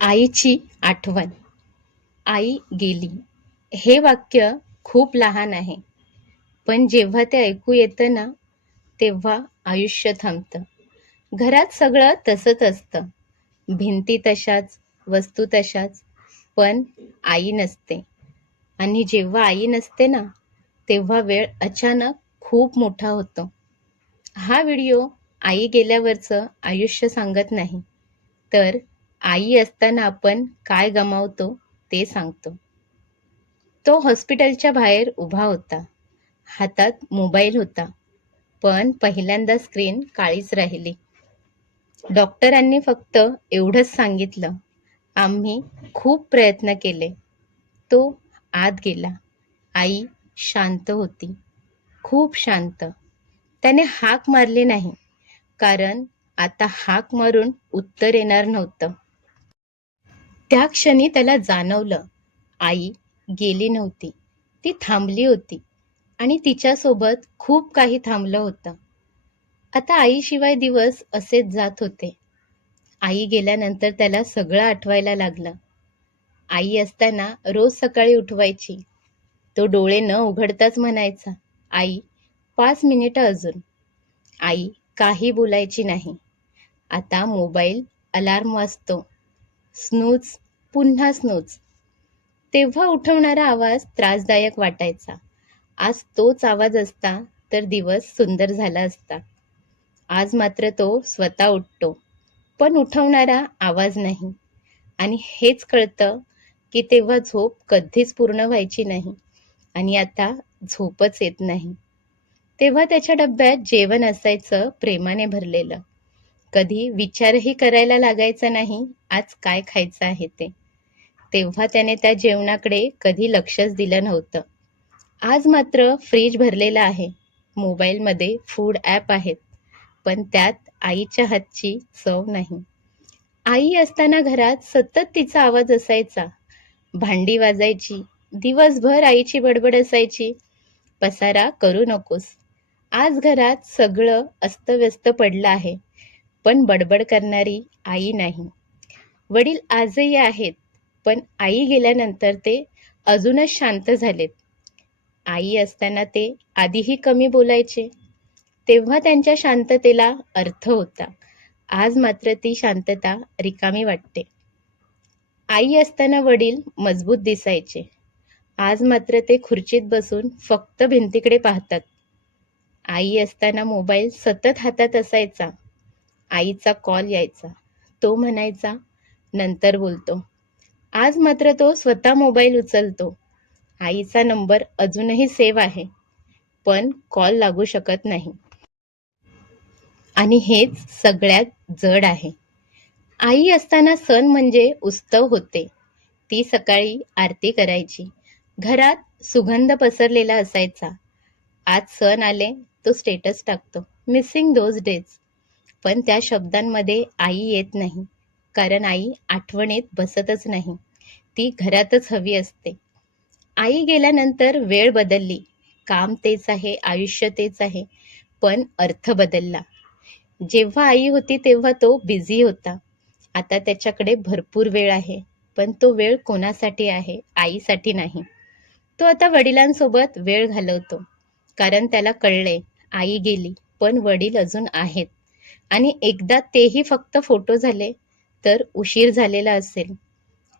आईची आठवण. आई गेली. हे वाक्य खूप लहान आहे, पण जेव्हा ते ऐकू येतं ना, तेव्हा आयुष्य थांबतं. घरात सगळं तसंच असतं. भिंती तशाच, वस्तू तशाच, पण आई नसते. आणि जेव्हा आई नसते ना, तेव्हा वेळ अचानक खूप मोठा होतो. हा व्हिडिओ आई गेल्यावरचं आयुष्य सांगत नाही, तर आई असताना आपण काय गमावतो ते सांगतो. तो हॉस्पिटलच्या बाहेर उभा होता. हातात मोबाईल होता, पण पहिल्यांदा स्क्रीन काळीच राहिली. डॉक्टरांनी फक्त एवढंच सांगितलं, आम्ही खूप प्रयत्न केले. तो आत गेला. आई शांत होती, खूप शांत. त्याने हाक मारली नाही, कारण आता हाक मारून उत्तर येणार नव्हतं. त्या क्षणी त्याला जाणवलं, आई गेली नव्हती. ती थांबली होती आणि तिच्यासोबत खूप काही थांबलं होतं. आता आईशिवाय दिवस असेच जात होते. आई गेल्यानंतर त्याला सगळं आठवायला लागलं. आई असताना रोज सकाळी उठवायची. तो डोळे न उघडताच म्हणायचा, आई 5 मिनिटं अजून. आई काही बोलायची नाही. आता मोबाईल अलार्म वाजतो. स्नूज, पुन्हा स्नूज. तेव्हा उठवणारा आवाज त्रासदायक वाटायचा. आज तोच आवाज असता तर दिवस सुंदर झाला असता. आज मात्र तो स्वतः उठतो, पण उठवणारा आवाज नाही. आणि हेच कळतं की तेव्हा झोप कधीच पूर्ण व्हायची नाही आणि आता झोपच येत नाही. तेव्हा त्याच्या डब्यात जेवण असायचं प्रेमाने भरलेलं. कधी विचारही करायला लागायचा नाही आज काय खायचं आहे ते. तेव्हा त्याने त्या जेवणाकडे कधी लक्षच दिलं नव्हतं. आज मात्र फ्रीज भरलेला आहे. मोबाईलमध्ये फूड ॲप आहेत, पण त्यात आईच्या हातची चव नाही. आई असताना घरात सतत तिचा आवाज असायचा. भांडी वाजायची. दिवसभर आईची बडबड असायची. पसारा करू नकोस. आज घरात सगळं अस्तव्यस्त पडलं आहे, पण बडबड करणारी आई नाही. वडील आजही आहेत, पण आई गेल्यानंतर ते अजूनच शांत झालेत. आई असताना ते आधीही कमी बोलायचे. तेव्हा त्यांच्या शांततेला अर्थ होता. आज मात्र ती शांतता रिकामी वाटते. आई असताना वडील मजबूत दिसायचे. आज मात्र ते खुर्चीत बसून फक्त भिंतीकडे पाहतात. आई असताना मोबाईल सतत हातात असायचा. आईचा कॉल यायचा. तो म्हणायचा, नंतर बोलतो. आज मात्र तो स्वतः मोबाईल उचलतो. आईचा नंबर अजूनही सेव्ह आहे, पण कॉल लागू शकत नाही. आणि हेच सगळ्यात जड आहे. आई असताना सण म्हणजे उत्सव होते. ती सकाळी आरती करायची. घरात सुगंध पसरलेला असायचा. आज सण आले, तो स्टेटस टाकतो, मिसिंग दोज डेज. पण त्या शब्दांमध्ये आई येत नाही, कारण आई आठवणीत बसतच नाही. ती घरातच हवी असते. आई गेल्यानंतर वेळ बदलली. काम तेच आहे, आयुष्य तेच आहे, पण अर्थ बदलला. जेव्हा आई होती तेव्हा तो बिझी होता. आता त्याच्याकडे भरपूर वेळ आहे, पण तो वेळ कोणासाठी आहे? आईसाठी नाही. तो आता वडिलांसोबत वेळ घालवतो, कारण त्याला कळले आई गेली, पण वडील अजून आहेत. आणि एकदा तेही फक्त फोटो झाले, तर उशीर झालेला असेल.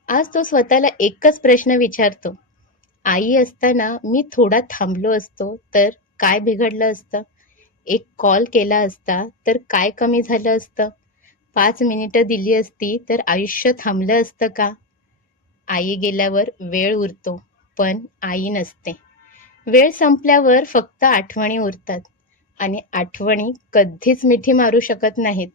आज तो स्वतःला एकच प्रश्न विचारतो, आई असताना मी थोडा थांबलो असतो तर काय बिघडलं असतं? एक कॉल केला असता तर काय कमी झालं असतं? 5 मिनिटं दिली असती तर आयुष्य थांबलं असतं का? आई गेल्यावर वेळ उरतो, पण आई नसते. वेळ संपल्यावर फक्त आठवणी उरतात आणि आठवणी कधीच मिठी मारू शकत नाहीत.